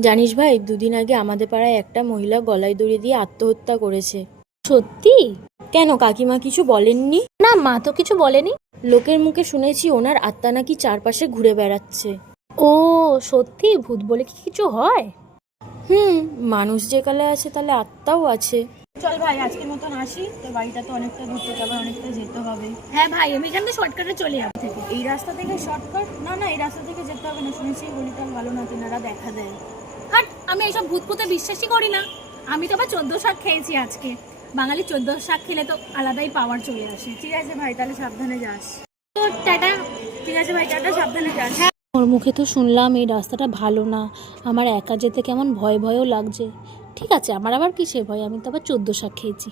জানিস ভাই, দুদিন আগে আমাদের পাড়ায় একটা মহিলা গলায় দড়ি দিয়ে আত্মহত্যা করেছে। সত্যি? কেন, কাকিমা কিছু বলেননি? না, মা তো কিছু বলেনি। লোকের মুখে শুনেছি ওনার আত্মা নাকি চারপাশে ঘুরে বেড়াচ্ছে। ও সত্যি? ভূত বলে কি কিছু হয়? মানুষ যে কালে আছে তাহলে আত্মাও আছে। চল ভাই, আজকের মতন আসি, তো বাড়িটা তো অনেকটা দূর থেকে আবার অনেকটা যেতে হবে। হ্যাঁ ভাই, আমি এখান থেকে শর্টকাটে চলে যাবো থেকে। এই রাস্তা থেকে শর্টকাট? না না, এই রাস্তা থেকে যেতে হবে না, শুনেছি এই গলিটা ভালো না, তেনারা দেখা দেয়। হাট, আমি এইসব ভূত ভূতে বিশ্বাসই করি না। আমি তো আবার 14 শাক খেয়েছি আজকে। বাঙালি 14 শাক খেলে তো আলাদাই পাওয়ার চলে আসে। ঠিক আছে ভাই, তাহলে সাবধানে যাস। তো টাটা। ঠিক আছে ভাই, টাটা, সাবধানে যাস। ওর মুখে তো শুনলাম এই রাস্তাটা ভালো না। আমার একা যেতে কেমন ভয় ভয়ও লাগছে। ঠিক আছে, আমার আবার কিসের ভয়? আমি তো আবার 14 শাক খেয়েছি।